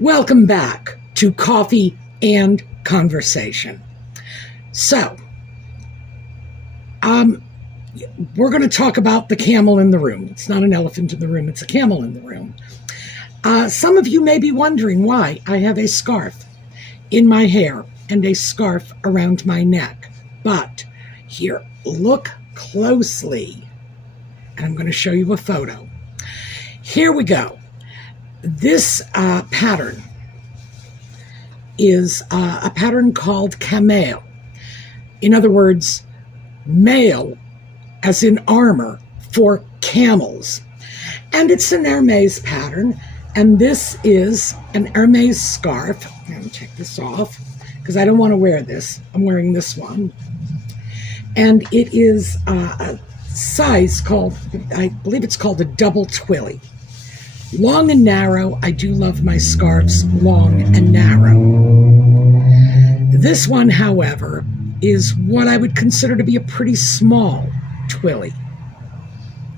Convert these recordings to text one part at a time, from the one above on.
Welcome back to Coffee and Conversation. So, we're going to talk about the camel in the room. It's not an elephant in the room, it's a camel in the room. Some of you may be wondering why I have a scarf in my hair and a scarf around my neck. But here, look closely. And I'm going to show you a photo. Here we go. This pattern is a pattern called Camail. In other words, mail as in armor for camels. And it's an Hermès pattern. And this is an Hermès scarf. I'm going to take this off because I don't want to wear this. I'm wearing this one. And it is a size called, I believe it's called a double twilly. Long and narrow. I do love my scarves long and narrow. This one, however, is what I would consider to be a pretty small twilly.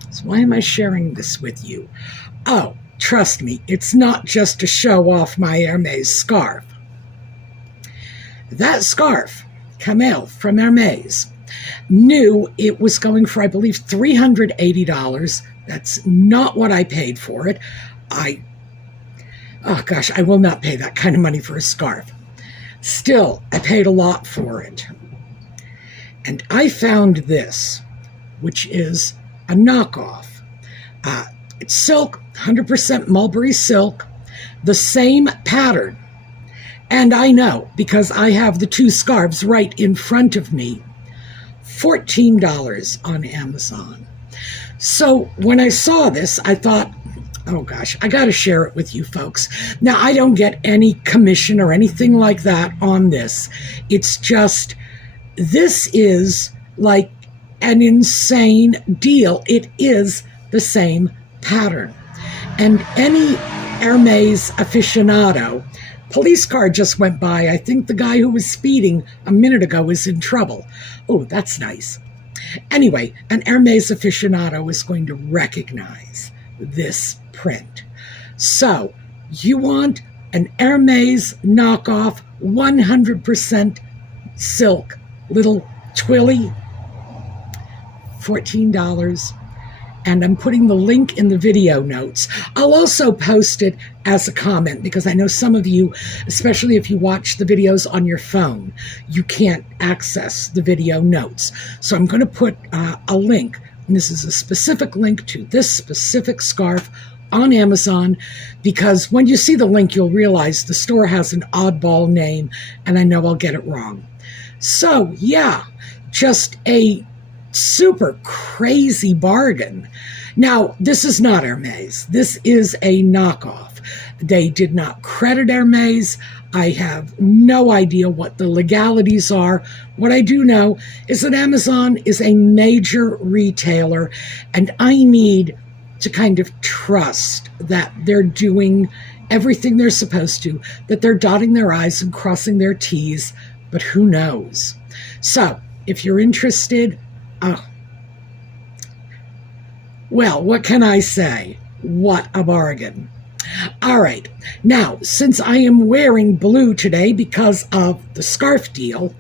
So why am I sharing this with you? Oh, trust me, it's not just to show off my Hermès scarf. That scarf, Camail from Hermès, knew it was going for, I believe, $380. That's not what I paid for it. I will not pay that kind of money for a scarf. Still, I paid a lot for it. And I found this, which is a knockoff. It's silk, 100% mulberry silk, the same pattern. And I know, because I have the two scarves right in front of me, $14 on Amazon. So when I saw this, I thought, oh gosh, I got to share it with you folks. Now, I don't get any commission or anything like that on this. It's just, this is like an insane deal. It is the same pattern. And any Hermès aficionado, police car just went by. I think the guy who was speeding a minute ago is in trouble. Oh, that's nice. Anyway, an Hermès aficionado is going to recognize this print. So, you want an Hermès knockoff, 100% silk, little twilly, $14. And I'm putting the link in the video notes. I'll also post it as a comment because I know some of you, especially if you watch the videos on your phone, you can't access the video notes. So I'm going to put a link, and this is a specific link to this specific scarf on Amazon, because when you see the link, you'll realize the store has an oddball name, and I know I'll get it wrong. So yeah, just a super crazy bargain. Now, this is not Hermès. This is a knockoff. They did not credit Hermès. I have no idea what the legalities are. What I do know is that Amazon is a major retailer, and I need to kind of trust that they're doing everything they're supposed to, that they're dotting their I's and crossing their T's, but who knows? So, if you're interested, well, what can I say? What a bargain. All right. Now, since I am wearing blue today because of the scarf deal,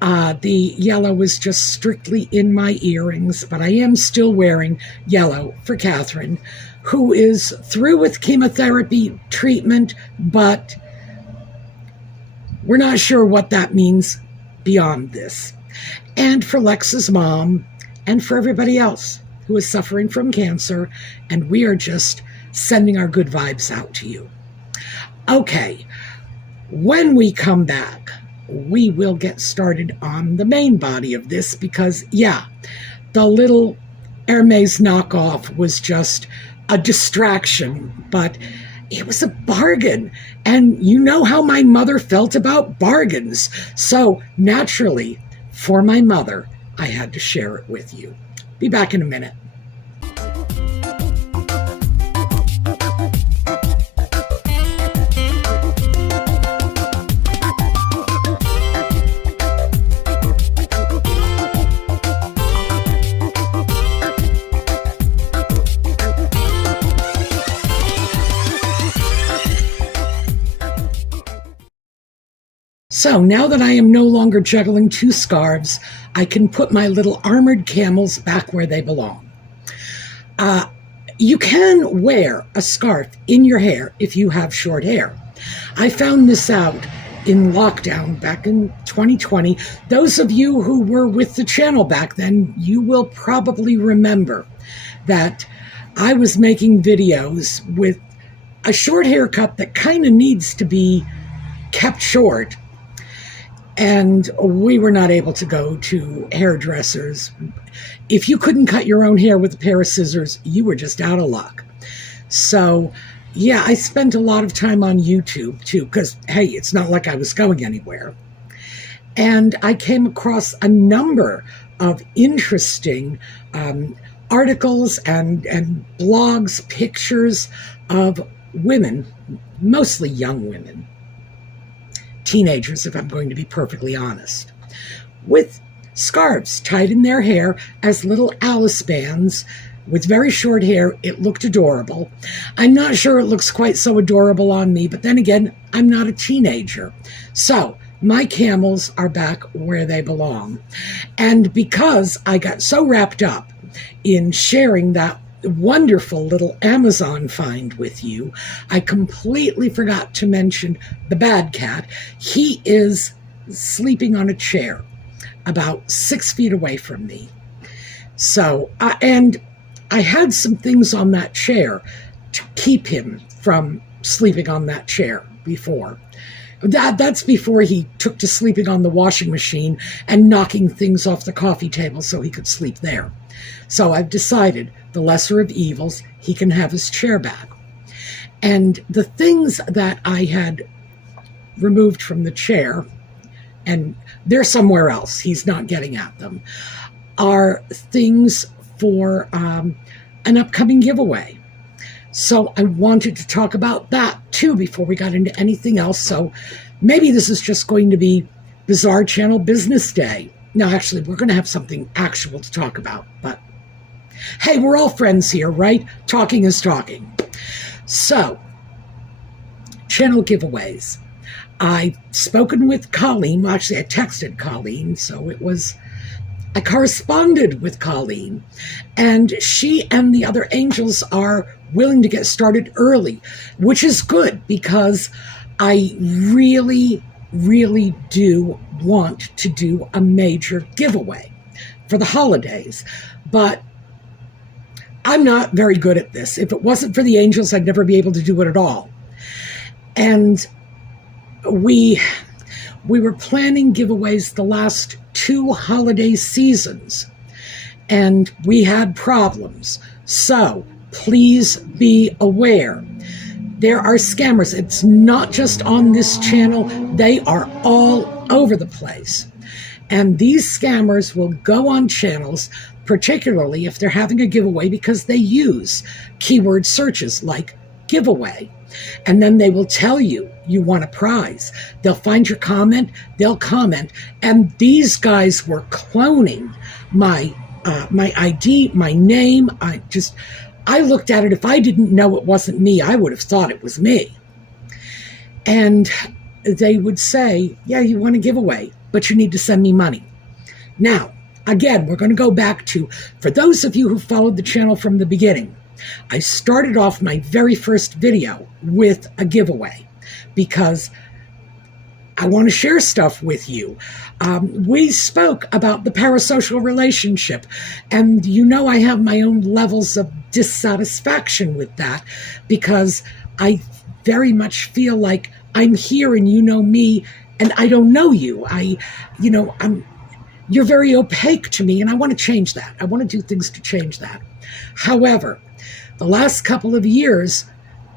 the yellow is just strictly in my earrings, but I am still wearing yellow for Catherine, who is through with chemotherapy treatment, but we're not sure what that means beyond this. And for Lex's mom, and for everybody else who is suffering from cancer, and we are just sending our good vibes out to you. Okay, when we come back, we will get started on the main body of this because, yeah, the little Hermès knockoff was just a distraction, but it was a bargain. And you know how my mother felt about bargains. So naturally, for my mother, I had to share it with you. Be back in a minute. So now that I am no longer juggling two scarves, I can put my little armored camels back where they belong. You can wear a scarf in your hair if you have short hair. I found this out in lockdown back in 2020. Those of you who were with the channel back then, you will probably remember that I was making videos with a short haircut that kind of needs to be kept short. And we were not able to go to hairdressers. If you couldn't cut your own hair with a pair of scissors, you were just out of luck. So, yeah, I spent a lot of time on YouTube, too, because, hey, it's not like I was going anywhere. And I came across a number of interesting articles and blogs, pictures of women, mostly young women, teenagers, if I'm going to be perfectly honest, with scarves tied in their hair as little Alice bands with very short hair. It looked adorable. I'm not sure it looks quite so adorable on me, but then again, I'm not a teenager. So my camels are back where they belong. And because I got so wrapped up in sharing that wonderful little Amazon find with you, I completely forgot to mention the bad cat. He is sleeping on a chair about 6 feet away from me. So, and I had some things on that chair to keep him from sleeping on that chair before. That's before he took to sleeping on the washing machine and knocking things off the coffee table so he could sleep there. So I've decided, the lesser of evils, he can have his chair back. And the things that I had removed from the chair, and they're somewhere else, he's not getting at them, are things for an upcoming giveaway. So I wanted to talk about that too before we got into anything else. So maybe this is just going to be Bizarre Channel Business Day. No, actually, we're going to have something actual to talk about, but hey, we're all friends here, right? Talking is talking. So, channel giveaways. I've spoken with Colleen. Well, actually, I texted Colleen, so I corresponded with Colleen, and she and the other angels are willing to get started early, which is good because I really, really do want to do a major giveaway for the holidays, but I'm not very good at this. If it wasn't for the angels, I'd never be able to do it at all. And we were planning giveaways the last 2 holiday seasons, and we had problems. So please be aware. There are scammers. It's not just on this channel. They are all over the place. And these scammers will go on channels, particularly if they're having a giveaway, because they use keyword searches like giveaway. And then they will tell you you want a prize. They'll find your comment, they'll comment. And these guys were cloning my ID, my name. I looked at it. If I didn't know it wasn't me, I would have thought it was me. And they would say, yeah, you want a giveaway, but you need to send me money. Now, again, we're going to go back to, for those of you who followed the channel from the beginning, I started off my very first video with a giveaway because I want to share stuff with you. We spoke about the parasocial relationship, and you know I have my own levels of dissatisfaction with that because I very much feel like I'm here and you know me and I don't know you. You're very opaque to me, and I want to change that. I want to do things to change that. However, the last couple of years,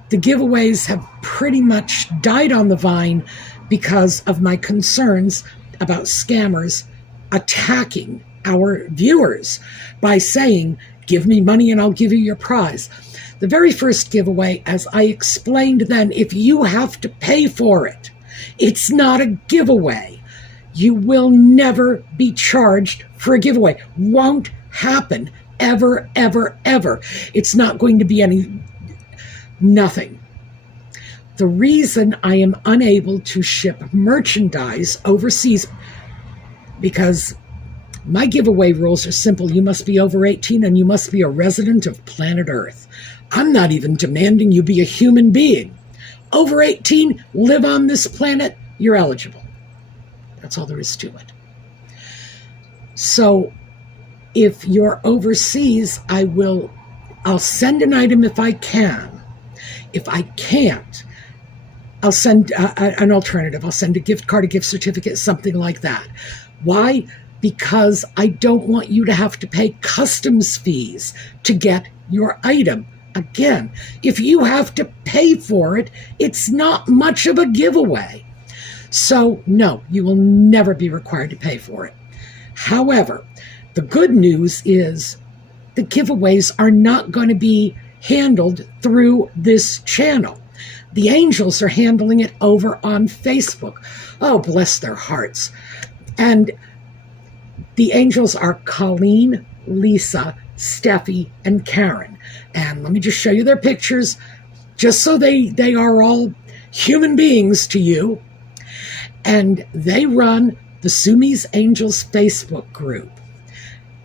the giveaways have pretty much died on the vine because of my concerns about scammers attacking our viewers by saying, give me money and I'll give you your prize. The very first giveaway, as I explained then, if you have to pay for it, it's not a giveaway. You will never be charged for a giveaway. Won't happen ever, ever, ever. It's not going to be nothing. The reason I am unable to ship merchandise overseas, because my giveaway rules are simple. You must be over 18 and you must be a resident of planet Earth. I'm not even demanding you be a human being. Over 18, live on this planet, you're eligible. That's all there is to it. So if you're overseas, I'll send an item if I can. If I can't, I'll send an alternative. I'll send a gift card, a gift certificate, something like that. Why? Because I don't want you to have to pay customs fees to get your item. Again, if you have to pay for it, it's not much of a giveaway. So no, you will never be required to pay for it. However, the good news is the giveaways are not going to be handled through this channel. The angels are handling it over on Facebook. Oh, bless their hearts. And the angels are Colleen, Lisa, Steffi, and Karen. And let me just show you their pictures, just so they are all human beings to you. And they run the Sumi's Angels Facebook group.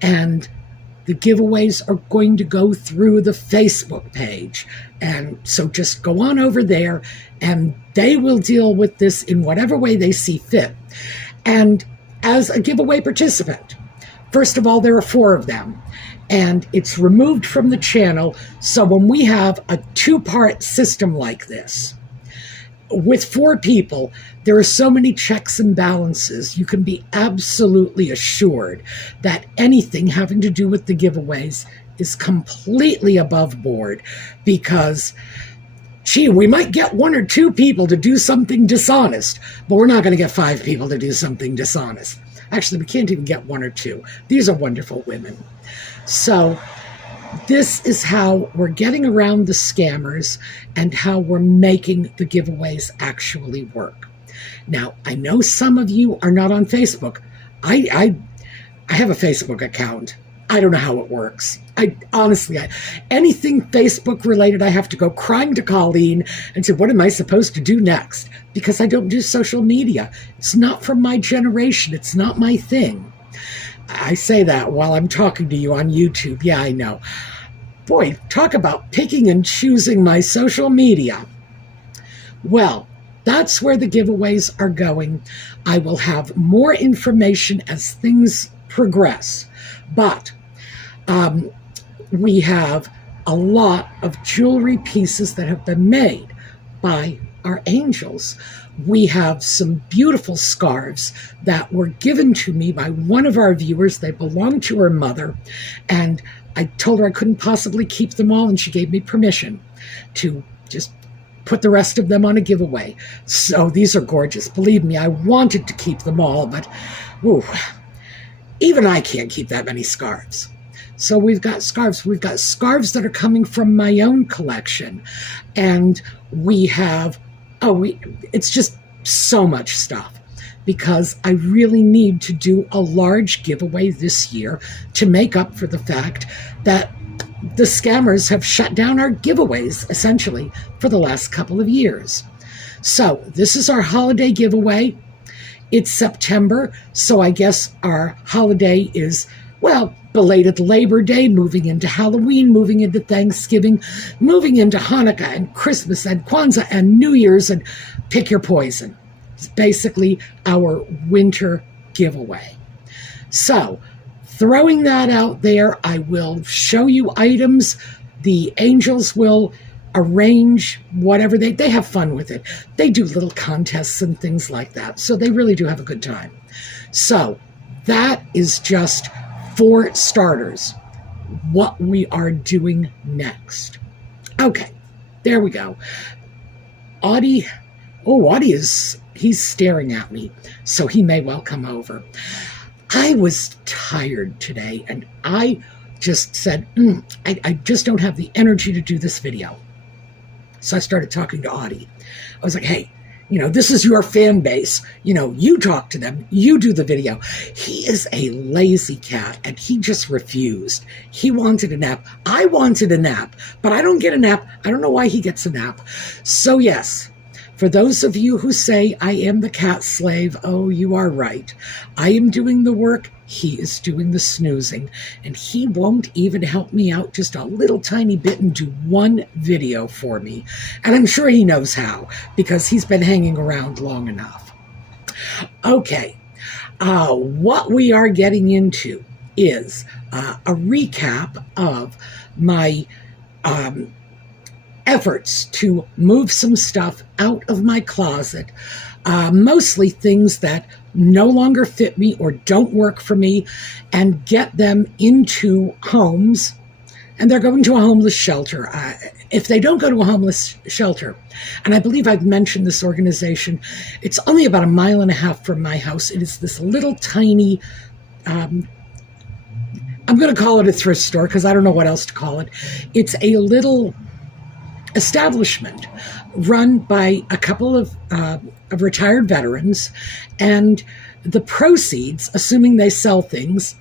And the giveaways are going to go through the Facebook page. And so just go on over there and they will deal with this in whatever way they see fit. And as a giveaway participant, first of all, there are 4 of them. And it's removed from the channel. So when we have a 2-part system like this, with 4 people, there are so many checks and balances. You can be absolutely assured that anything having to do with the giveaways is completely above board, because, gee, we might get 1 or 2 people to do something dishonest, but we're not going to get 5 people to do something dishonest. Actually, we can't even get 1 or 2. These are wonderful women. So this is how we're getting around the scammers and how we're making the giveaways actually work. Now, I know some of you are not on Facebook. I have a Facebook account. I don't know how it works. Anything Facebook related, I have to go crying to Colleen and say, what am I supposed to do next? Because I don't do social media. It's not from my generation. It's not my thing. I say that while I'm talking to you on YouTube. Yeah, I know. Boy, talk about picking and choosing my social media. Well, that's where the giveaways are going. I will have more information as things progress. But we have a lot of jewelry pieces that have been made by our angels. We have some beautiful scarves that were given to me by one of our viewers. They belong to her mother, and I told her I couldn't possibly keep them all, and she gave me permission to just put the rest of them on a giveaway. So these are gorgeous. Believe me, I wanted to keep them all, but ooh, even I can't keep that many scarves. So we've got scarves. We've got scarves that are coming from my own collection. And we have, it's just so much stuff, because I really need to do a large giveaway this year to make up for the fact that the scammers have shut down our giveaways, essentially, for the last couple of years. So this is our holiday giveaway. It's September, so I guess our holiday is, well, belated Labor Day, moving into Halloween, moving into Thanksgiving, moving into Hanukkah and Christmas and Kwanzaa and New Year's, and pick your poison. It's basically our winter giveaway. So, throwing that out there, I will show you items. The angels will arrange whatever they have fun with it. They do little contests and things like that. So they really do have a good time. So that is just for starters what we are doing next. Okay, there we go. Audie he's staring at me, so he may well come over. I was tired today, and I just said, I just don't have the energy to do this video. So I started talking to Audie. I was like, hey, this is your fan base. You talk to them. You do the video. He is a lazy cat, and he just refused. He wanted a nap. I wanted a nap, but I don't get a nap. I don't know why he gets a nap. So yes, For those of you who say I am the cat slave, oh, you are right. I am doing the work. He is doing the snoozing, and he won't even help me out just a little tiny bit and do one video for me. And I'm sure he knows how, because he's been hanging around long enough. Okay, what we are getting into is a recap of my efforts to move some stuff out of my closet, mostly things that no longer fit me or don't work for me, and get them into homes. And they're going to a homeless shelter. If they don't go to a homeless shelter, and I believe I've mentioned this organization, it's only about 1.5 miles from my house. It is this little tiny, I'm going to call it a thrift store because I don't know what else to call it. It's a little establishment run by a couple of retired veterans, and the proceeds, assuming they sell things,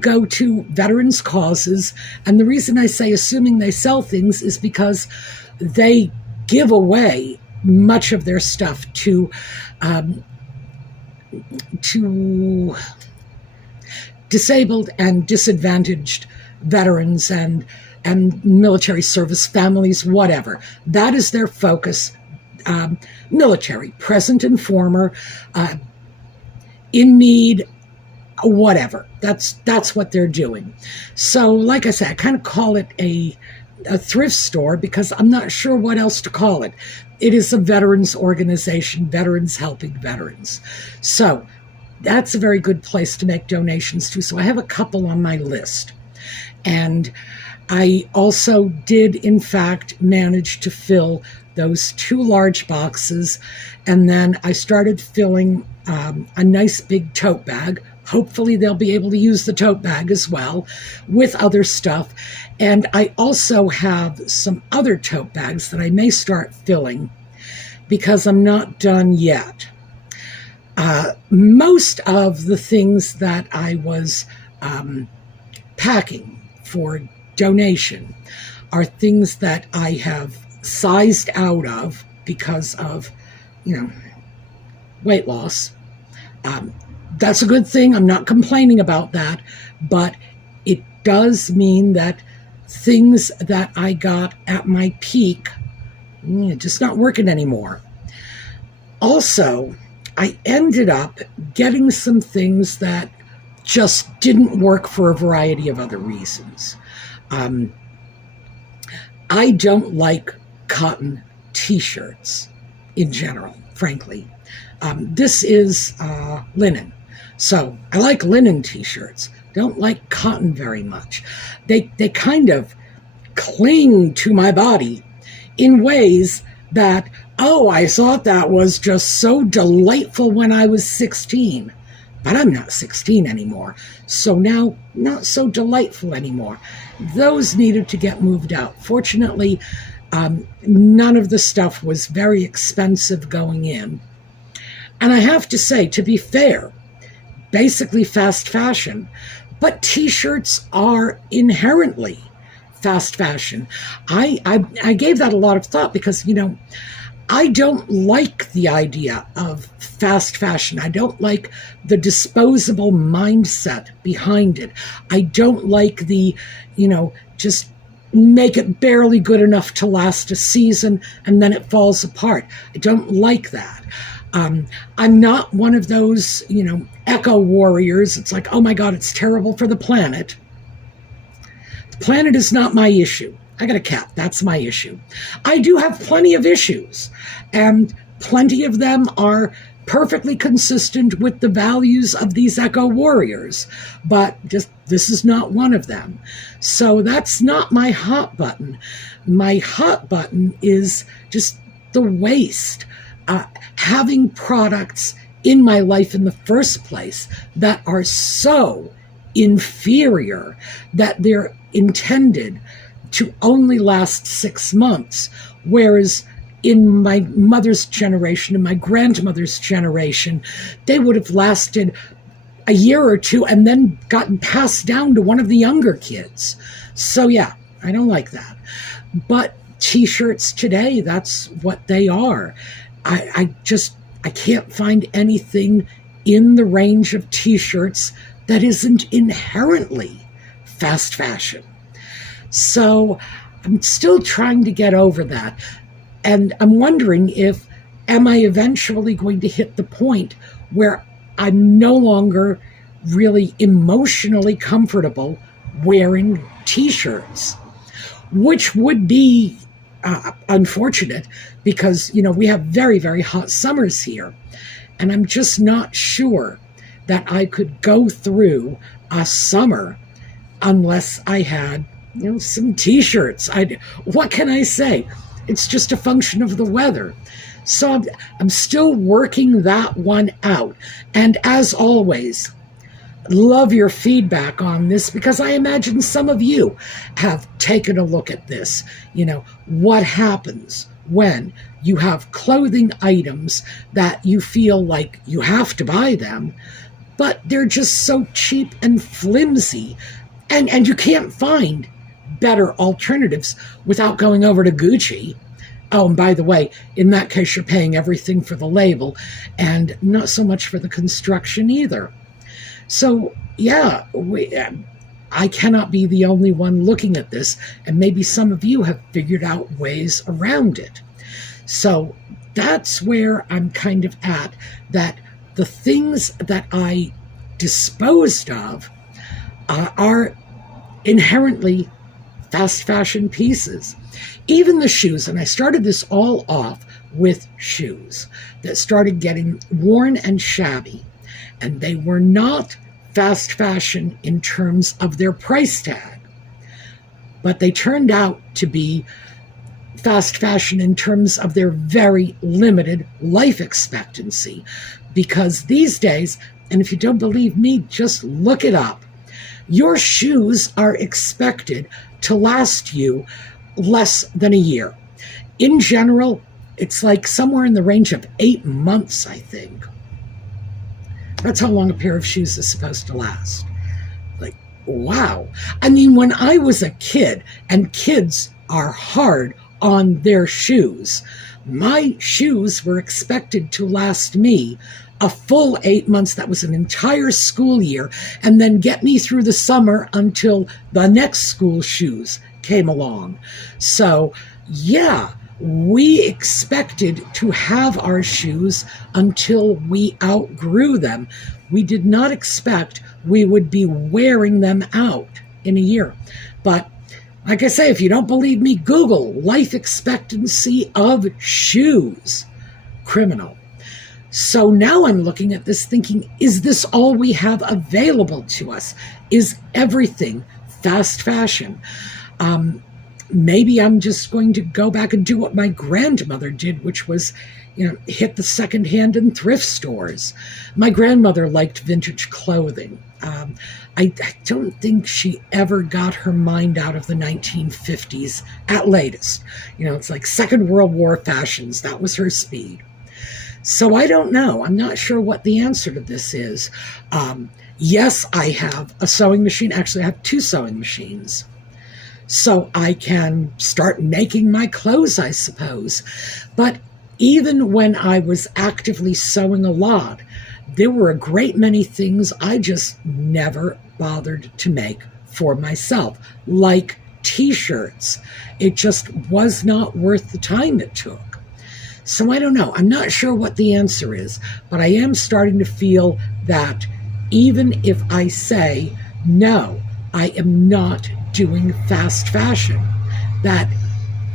go to veterans' causes. And the reason I say assuming they sell things is because they give away much of their stuff to disabled and disadvantaged veterans and military service families, whatever. That is their focus. Military, present and former, in need, whatever. That's what they're doing. So, like I said, I kind of call it a thrift store because I'm not sure what else to call it. It is a veterans organization, veterans helping veterans. So that's a very good place to make donations to. So I have a couple on my list. And I also did, in fact, manage to fill those 2 large boxes. And then I started filling a nice big tote bag. Hopefully they'll be able to use the tote bag as well with other stuff. And I also have some other tote bags that I may start filling because I'm not done yet. Most of the things that I was packing for donation are things that I have sized out of because of, weight loss. That's a good thing. I'm not complaining about that, but it does mean that things that I got at my peak just not working anymore. Also, I ended up getting some things that just didn't work for a variety of other reasons. I don't like cotton t-shirts in general, frankly. This is linen. So I like linen t-shirts. Don't like cotton very much. They kind of cling to my body in ways that, I thought that was just so delightful when I was 16. But I'm not 16 anymore. So now, not so delightful anymore. Those needed to get moved out. Fortunately, none of the stuff was very expensive going in. And I have to say, to be fair, basically fast fashion, but t-shirts are inherently fast fashion. I gave that a lot of thought because, I don't like the idea of fast fashion. I don't like the disposable mindset behind it. I don't like the, just make it barely good enough to last a season and then it falls apart. I don't like that. I'm not one of those, eco warriors. It's like, oh my God, it's terrible for the planet. The planet is not my issue. I got a cat. That's my issue. I do have plenty of issues, and plenty of them are perfectly consistent with the values of these eco warriors, but just this is not one of them. So that's not my hot button. My hot button is just the waste. Having products in my life in the first place that are so inferior that they're intended to only last 6 months, whereas in my mother's generation and my grandmother's generation, they would have lasted a year or two and then gotten passed down to one of the younger kids. So yeah, I don't like that. But T-shirts today, that's what they are. I can't find anything in the range of T-shirts that isn't inherently fast fashion. So I'm still trying to get over that. And I'm wondering am I eventually going to hit the point where I'm no longer really emotionally comfortable wearing T-shirts, which would be unfortunate because, we have very, very hot summers here. And I'm just not sure that I could go through a summer unless I had, some T-shirts. What can I say? It's just a function of the weather. So I'm still working that one out. And as always, love your feedback on this because I imagine some of you have taken a look at this. What happens when you have clothing items that you feel like you have to buy them, but they're just so cheap and flimsy, and you can't find better alternatives without going over to Gucci. Oh, and by the way, in that case, you're paying everything for the label and not so much for the construction either. So, yeah, I cannot be the only one looking at this, and maybe some of you have figured out ways around it. So that's where I'm kind of at, that the things that I disposed of are inherently fast fashion pieces. Even the shoes, and I started this all off with shoes that started getting worn and shabby, and they were not fast fashion in terms of their price tag, but they turned out to be fast fashion in terms of their very limited life expectancy. Because these days, and if you don't believe me, just look it up, your shoes are expected to last you less than a year. In general, it's like somewhere in the range of 8 months, I think. That's how long a pair of shoes is supposed to last. Like, wow. I mean, when I was a kid, and kids are hard on their shoes, my shoes were expected to last me a full 8 months. That was an entire school year, and then get me through the summer until the next school shoes came along. So, yeah, we expected to have our shoes until we outgrew them. We did not expect we would be wearing them out in a year. But like I say, if you don't believe me, Google life expectancy of shoes. Criminal. So now I'm looking at this thinking, is this all we have available to us? Is everything fast fashion? Maybe I'm just going to go back and do what my grandmother did, which was, hit the secondhand and thrift stores. My grandmother liked vintage clothing. I don't think she ever got her mind out of the 1950s at latest. It's like Second World War fashions. That was her speed. So I don't know. I'm not sure what the answer to this is. Yes, I have a sewing machine. Actually, I have 2 sewing machines. So I can start making my clothes, I suppose. But even when I was actively sewing a lot, there were a great many things I just never bothered to make for myself, like T-shirts. It just was not worth the time it took. So I don't know. I'm not sure what the answer is, but I am starting to feel that even if I say, no, I am not doing fast fashion, that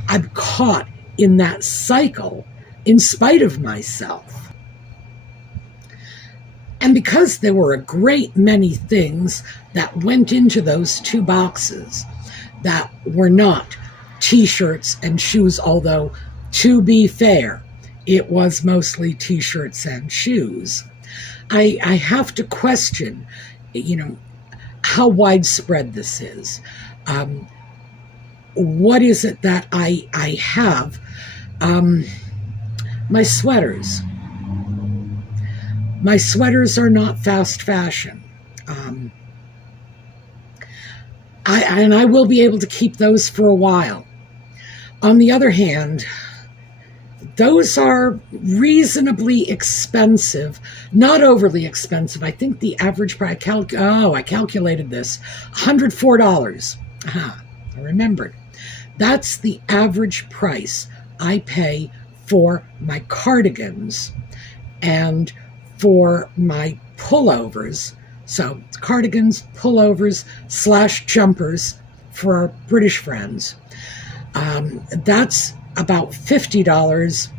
I'm caught in that cycle in spite of myself. And because there were a great many things that went into those 2 boxes that were not T-shirts and shoes, although to be fair, it was mostly T-shirts and shoes, I have to question, how widespread this is. What is it that I have? My sweaters. My sweaters are not fast fashion. I will be able to keep those for a while. On the other hand, those are reasonably expensive, not overly expensive. I think the average price, I calculated this, $104. I remembered. That's the average price I pay for my cardigans and for my pullovers. So cardigans, pullovers / jumpers for our British friends. That's about $50,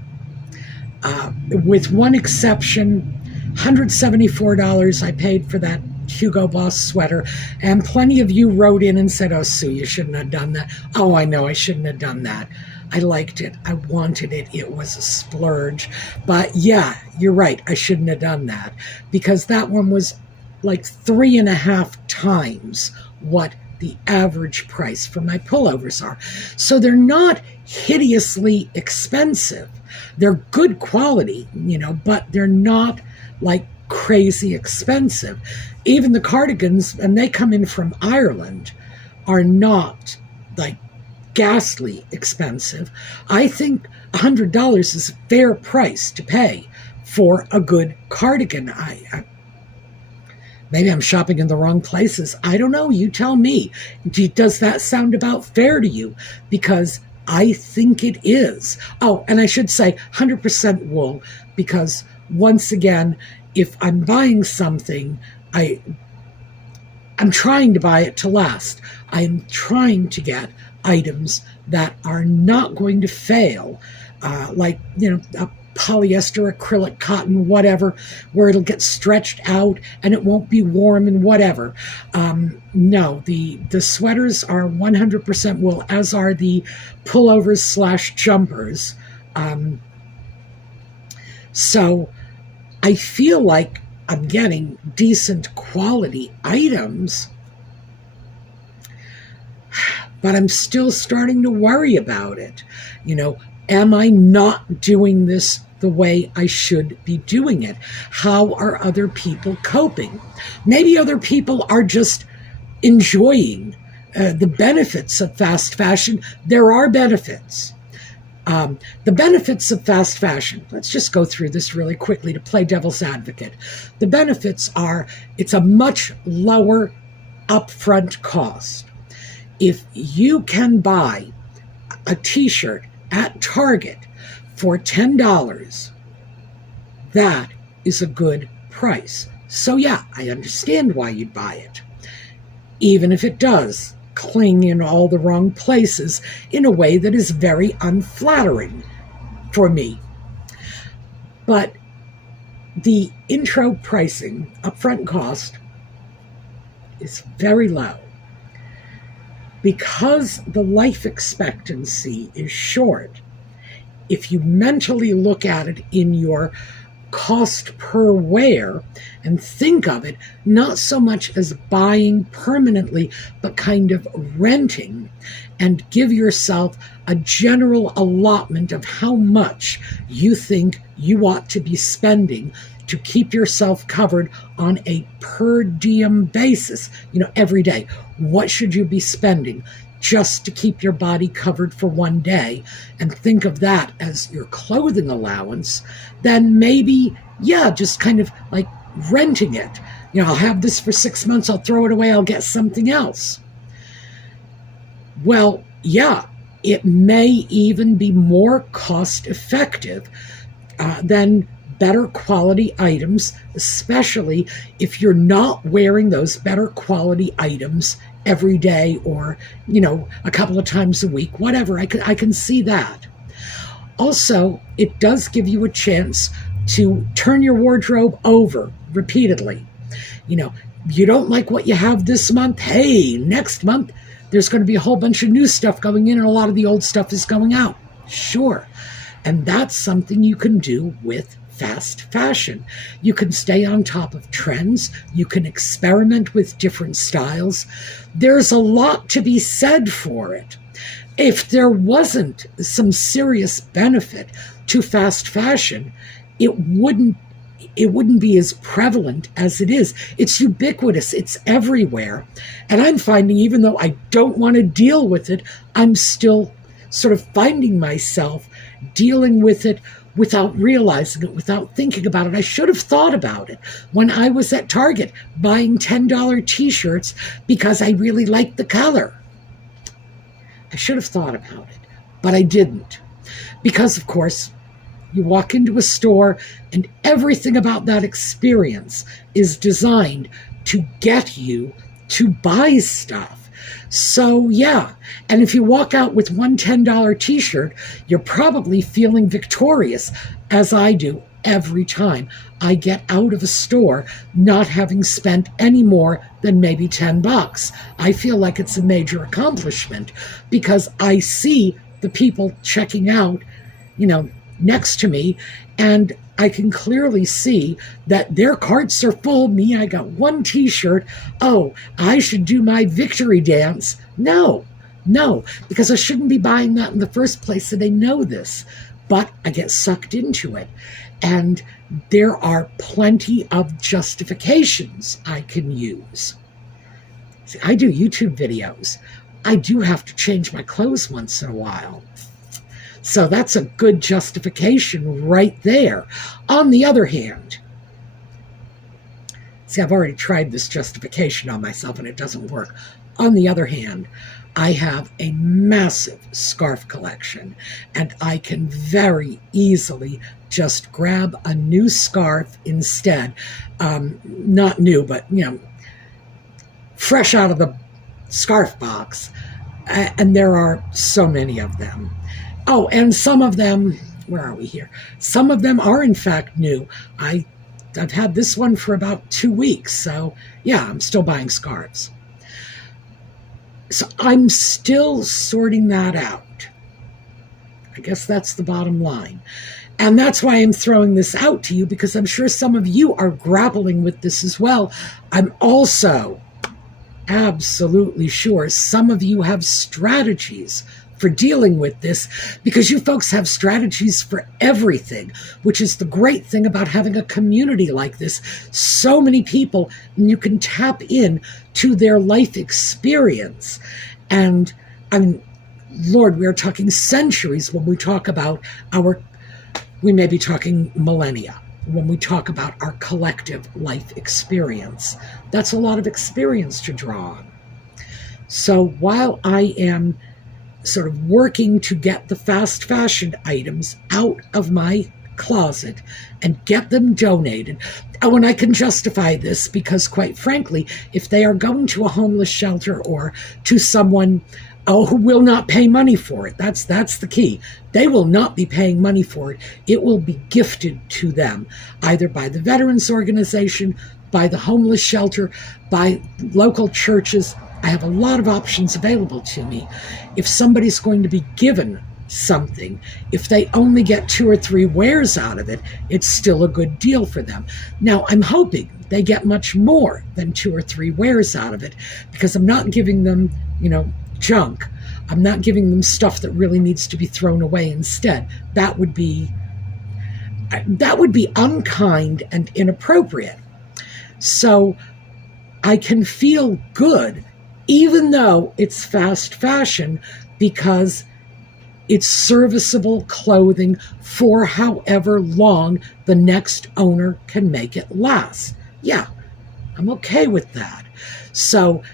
with one exception. $174 I paid for that Hugo Boss sweater, and plenty of you wrote in and said, "Oh, Sue, you shouldn't have done that." Oh, I know I shouldn't have done that. I liked it. I wanted it. It was a splurge. But yeah, you're right. I shouldn't have done that, because that one was like 3.5 times what the average price for my pullovers are. So they're not hideously expensive. They're good quality, but they're not like crazy expensive. Even the cardigans, and they come in from Ireland, are not like ghastly expensive. I think $100 is a fair price to pay for a good cardigan. Maybe I'm shopping in the wrong places. I don't know. You tell me. Does that sound about fair to you? Because I think it is. Oh, and I should say 100% wool, because once again, if I'm buying something, I'm trying to buy it to last. I'm trying to get items that are not going to fail, like, a polyester, acrylic, cotton, whatever, where it'll get stretched out and it won't be warm and whatever. No, the sweaters are 100% wool, as are the pullovers / jumpers. So I feel like I'm getting decent quality items, but I'm still starting to worry about it. Am I not doing this the way I should be doing it? How are other people coping? Maybe other people are just enjoying the benefits of fast fashion. There are benefits. The benefits of fast fashion, let's just go through this really quickly to play devil's advocate. The benefits are, it's a much lower upfront cost. If you can buy a t-shirt at Target for $10, that is a good price. So yeah, I understand why you'd buy it, even if it does cling in all the wrong places in a way that is very unflattering for me. But the intro pricing, upfront cost, is very low. Because the life expectancy is short, if you mentally look at it in your cost per wear and think of it not so much as buying permanently, but kind of renting, and give yourself a general allotment of how much you think you ought to be spending to keep yourself covered on a per diem basis, every day. What should you be spending just to keep your body covered for one day, and think of that as your clothing allowance? Then maybe, just kind of like renting it. I'll have this for 6 months, I'll throw it away, I'll get something else. Well, it may even be more cost effective than better quality items, especially if you're not wearing those better quality items every day, or, a couple of times a week, whatever. I can see that. Also, it does give you a chance to turn your wardrobe over repeatedly. You don't like what you have this month. Hey, next month, there's going to be a whole bunch of new stuff going in and a lot of the old stuff is going out. Sure. And that's something you can do with fast fashion. You can stay on top of trends. You can experiment with different styles. There's a lot to be said for it. If there wasn't some serious benefit to fast fashion, it wouldn't be as prevalent as it is. It's ubiquitous. It's everywhere. And I'm finding, even though I don't want to deal with it, I'm still sort of finding myself dealing with it without realizing it, without thinking about it. I should have thought about it when I was at Target buying $10 t-shirts because I really liked the color. I should have thought about it, but I didn't. Because, of course, you walk into a store and everything about that experience is designed to get you to buy stuff. So, yeah. And if you walk out with one $10 t-shirt, you're probably feeling victorious, as I do every time I get out of a store not having spent any more than maybe $10. I feel like it's a major accomplishment because I see the people checking out, next to me, and I can clearly see that their carts are full. Me, I got one t-shirt. Oh, I should do my victory dance. No, because I shouldn't be buying that in the first place, and they know this. But I get sucked into it. And there are plenty of justifications I can use. See, I do YouTube videos. I do have to change my clothes once in a while. So that's a good justification right there. On the other hand, see, I've already tried this justification on myself and it doesn't work. On the other hand, I have a massive scarf collection and I can very easily just grab a new scarf instead. Not new, but, fresh out of the scarf box. And there are so many of them. Oh, and some of them, where are we here? Some of them are in fact new. I've had this one for about 2 weeks, so yeah, I'm still buying scarves. So I'm still sorting that out. I guess that's the bottom line. And that's why I'm throwing this out to you, because I'm sure some of you are grappling with this as well. I'm also absolutely sure some of you have strategies for dealing with this, because you folks have strategies for everything, which is the great thing about having a community like this. So many people, and you can tap in to their life experience. And Lord, we are talking centuries when we talk about we may be talking millennia when we talk about our collective life experience. That's a lot of experience to draw on. So while I am sort of working to get the fast fashion items out of my closet and get them donated, and I can justify this because, quite frankly, if they are going to a homeless shelter or to someone who will not pay money for it, that's the key. They will not be paying money for it. It will be gifted to them, either by the Veterans Organization, by the homeless shelter, by local churches. I have a lot of options available to me. If somebody's going to be given something, if they only get 2 or 3 wears out of it, it's still a good deal for them. Now, I'm hoping they get much more than 2 or 3 wears out of it, because I'm not giving them, junk. I'm not giving them stuff that really needs to be thrown away instead. That would be unkind and inappropriate. So I can feel good, even though it's fast fashion, because it's serviceable clothing for however long the next owner can make it last. Yeah, I'm okay with that. So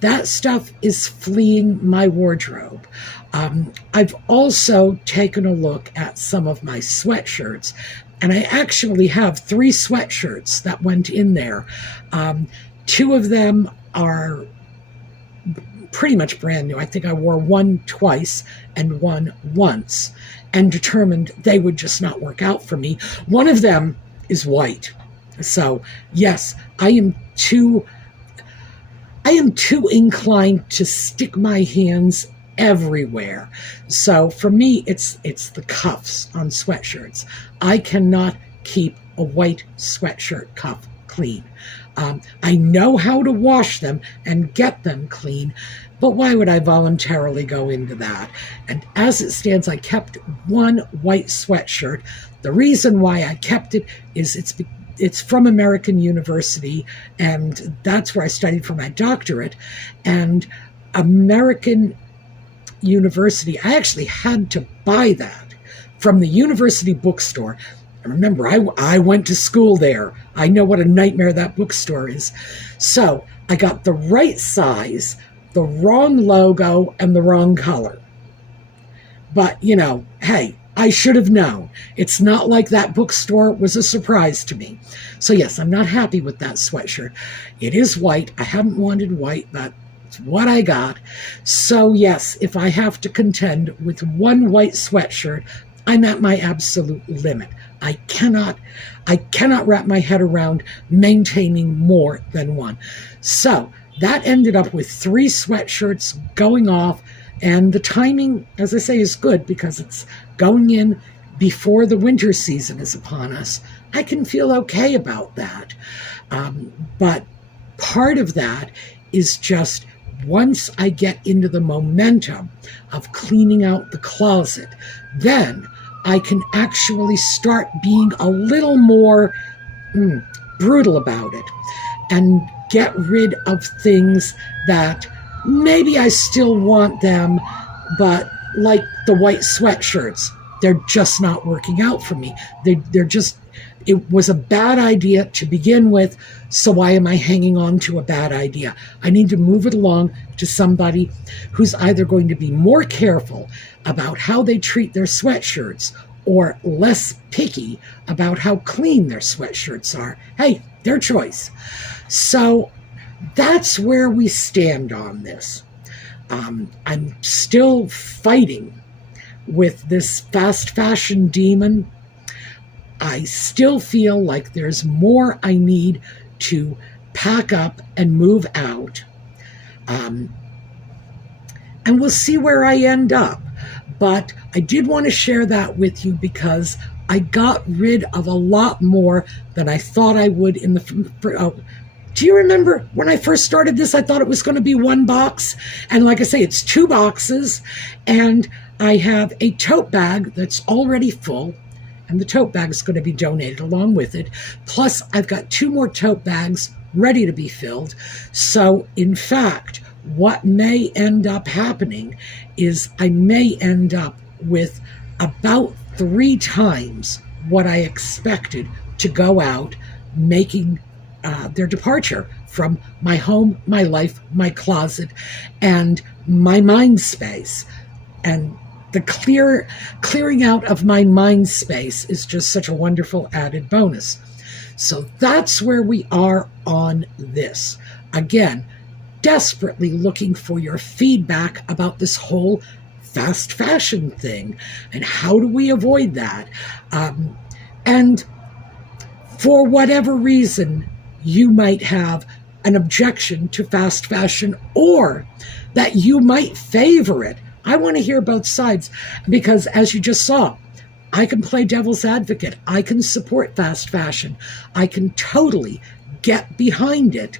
that stuff is fleeing my wardrobe. I've also taken a look at some of my sweatshirts, and I actually have 3 sweatshirts that went in there. 2 of them are pretty much brand new. I think I wore one twice and one once, and determined they would just not work out for me. One of them is white. So yes, I am too inclined to stick my hands everywhere. So for me, it's the cuffs on sweatshirts. I cannot keep a white sweatshirt cuff clean. I know how to wash them and get them clean, but why would I voluntarily go into that? And as it stands, I kept one white sweatshirt. The reason why I kept it is it's from American University, and that's where I studied for my doctorate. And American university. I actually had to buy that from the university bookstore. Remember, I went to school there. I know what a nightmare that bookstore is. So I got the right size, the wrong logo, and the wrong color. But, hey, I should have known. It's not like that bookstore was a surprise to me. So yes, I'm not happy with that sweatshirt. It is white. I haven't wanted white, but it's what I got. So yes, if I have to contend with one white sweatshirt, I'm at my absolute limit. I cannot wrap my head around maintaining more than one. So that ended up with 3 sweatshirts going off. And the timing, as I say, is good because it's going in before the winter season is upon us. I can feel okay about that. But part of that is just once I get into the momentum of cleaning out the closet, then I can actually start being a little more brutal about it and get rid of things that maybe I still want them, but like the white sweatshirts, they're just not working out for me. It was a bad idea to begin with, so why am I hanging on to a bad idea? I need to move it along to somebody who's either going to be more careful about how they treat their sweatshirts or less picky about how clean their sweatshirts are. Hey, their choice. So that's where we stand on this. I'm still fighting with this fast fashion demon. I still feel like there's more I need to pack up and move out. And we'll see where I end up. But I did want to share that with you because I got rid of a lot more than I thought I would in the... Do you remember when I first started this, I thought it was going to be 1 box. And like I say, it's 2 boxes. And I have a tote bag that's already full. And the tote bag is going to be donated along with it. Plus, I've got 2 more tote bags ready to be filled. So, in fact, what may end up happening is I may end up with about 3 times what I expected to go out making their departure from my home, my life, my closet, and my mind space. And the clearing out of my mind space is just such a wonderful added bonus. So that's where we are on this. Again, desperately looking for your feedback about this whole fast fashion thing and how do we avoid that. And for whatever reason, you might have an objection to fast fashion or that you might favor it. I want to hear both sides because, as you just saw, I can play devil's advocate. I can support fast fashion. I can totally get behind it,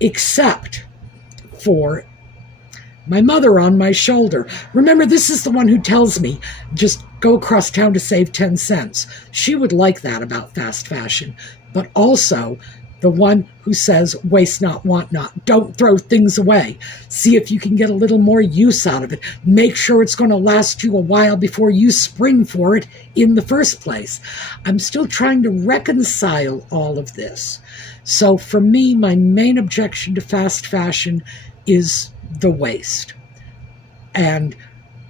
except for my mother on my shoulder. Remember, this is the one who tells me, just go across town to save 10 cents. She would like that about fast fashion, but also the one who says, waste not, want not. Don't throw things away. See if you can get a little more use out of it. Make sure it's going to last you a while before you spring for it in the first place. I'm still trying to reconcile all of this. So for me, my main objection to fast fashion is the waste. And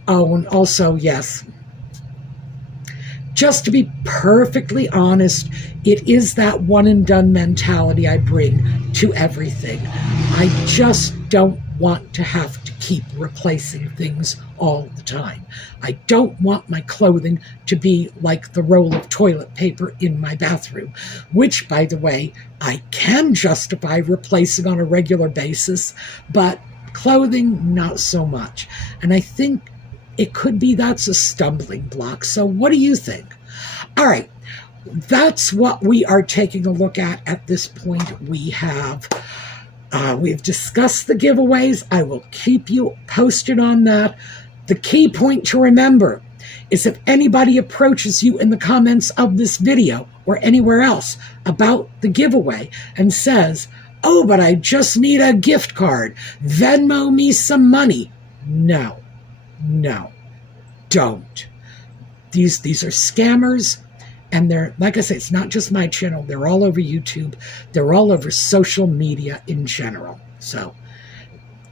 also, yes, just to be perfectly honest, it is that one and done mentality I bring to everything. I just don't want to have to keep replacing things all the time. I don't want my clothing to be like the roll of toilet paper in my bathroom, which, by the way, I can justify replacing on a regular basis, but clothing, not so much. And I think it could be that's a stumbling block. So what do you think? All right, that's what we are taking a look at this point. We've discussed the giveaways. I will keep you posted on that. The key point to remember is if anybody approaches you in the comments of this video or anywhere else about the giveaway and says, oh, but I just need a gift card, Venmo me some money, No, no, don't. These are scammers, and they're, like I say, it's not just my channel. They're all over YouTube. They're all over social media in general. So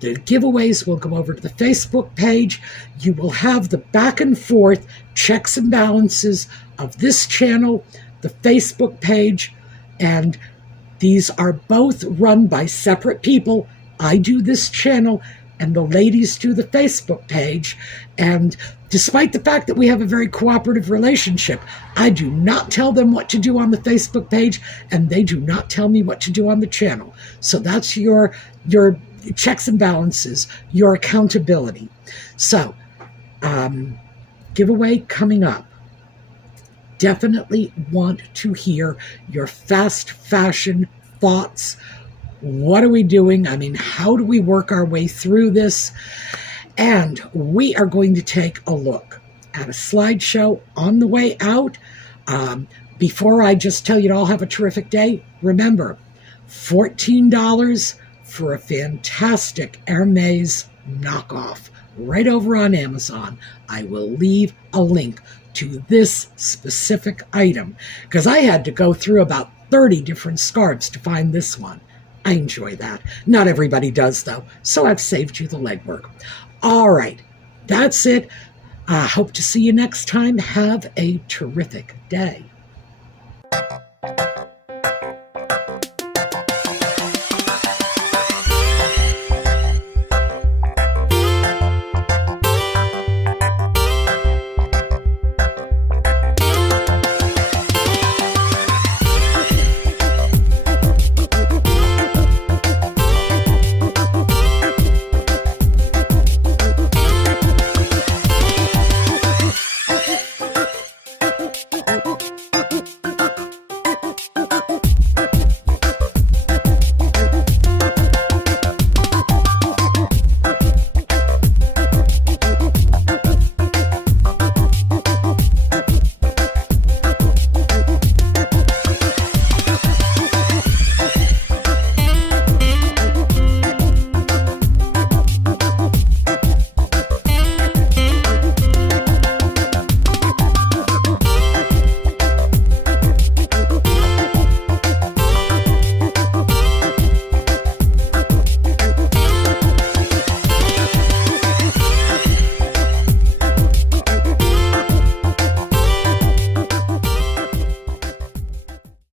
the giveaways will go over to the Facebook page. You will have the back and forth checks and balances of this channel, the Facebook page, and these are both run by separate people. I do this channel, and the ladies do the Facebook page. And despite the fact that we have a very cooperative relationship, I do not tell them what to do on the Facebook page, and they do not tell me what to do on the channel. So that's your checks and balances, your accountability. So, giveaway coming up. Definitely want to hear your fast fashion thoughts. What are we doing? I mean, how do we work our way through this? And we are going to take a look at a slideshow on the way out. Before I just tell you to all have a terrific day, remember, $14 for a fantastic Hermès knockoff right over on Amazon. I will leave a link to this specific item because I had to go through about 30 different scarves to find this one. I enjoy that. Not everybody does, though, so I've saved you the legwork. All right, that's it. I hope to see you next time. Have a terrific day.